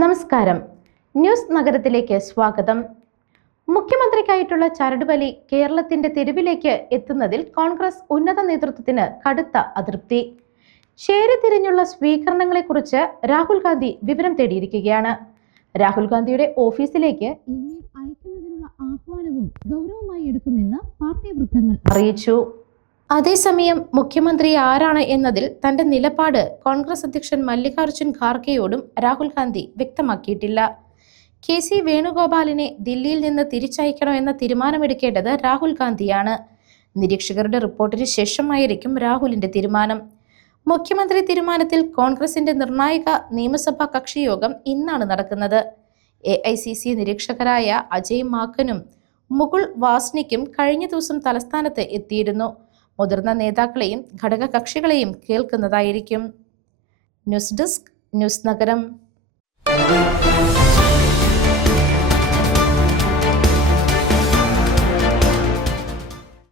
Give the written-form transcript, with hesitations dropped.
നമസ്കാരം. ന്യൂസ് നഗരത്തിലേക്ക് സ്വാഗതം. മുഖ്യമന്ത്രിക്കായിട്ടുള്ള ചരടുവലി കേരളത്തിന്റെ തെരുവിലേക്ക് എത്തുന്നതിൽ കോൺഗ്രസ് ഉന്നത നേതൃത്വത്തിന് കടുത്ത അതൃപ്തി. ചേരിതിരിഞ്ഞുള്ള സ്വീകരണങ്ങളെക്കുറിച്ച് രാഹുൽ ഗാന്ധി വിവരം തേടിയിരിക്കുകയാണ്. രാഹുൽ ഗാന്ധിയുടെ ഓഫീസിലേക്ക് ഇമെയിൽ അയക്കുന്നതിനുള്ള ആഹ്വാനവും ഗൗരവമായി എടുക്കുമെന്ന് പാർട്ടി വൃത്തങ്ങൾ അറിയിച്ചു. അതേസമയം മുഖ്യമന്ത്രി ആരാണ് എന്നതിൽ തന്റെ നിലപാട് കോൺഗ്രസ് അധ്യക്ഷൻ മല്ലികാർജുൻ ഖാർഗെയോടും രാഹുൽ ഗാന്ധി വ്യക്തമാക്കിയിട്ടില്ല. കെ.സി. വേണുഗോപാലിനെ ദില്ലിയിൽ നിന്ന് തിരിച്ചയക്കണോ എന്ന തീരുമാനമെടുക്കേണ്ടത് രാഹുൽ ഗാന്ധിയാണ്. നിരീക്ഷകരുടെ റിപ്പോർട്ടിന് ശേഷമായിരിക്കും രാഹുലിന്റെ തീരുമാനം. മുഖ്യമന്ത്രി തീരുമാനത്തിൽ കോൺഗ്രസിന്റെ നിർണായക നിയമസഭാ കക്ഷിയോഗം ഇന്നാണ് നടക്കുന്നത്. AICC നിരീക്ഷകരായ അജയ് മാക്കനും മുകുൾ വാസ്നിക്കും കഴിഞ്ഞ ദിവസം തലസ്ഥാനത്ത് എത്തിയിരുന്നു. മുതിർന്ന നേതാക്കളെയും ഘടക കക്ഷികളെയും കേൾക്കുന്നതായിരിക്കും. ന്യൂസ് ഡെസ്ക്, ന്യൂസ് നഗരം.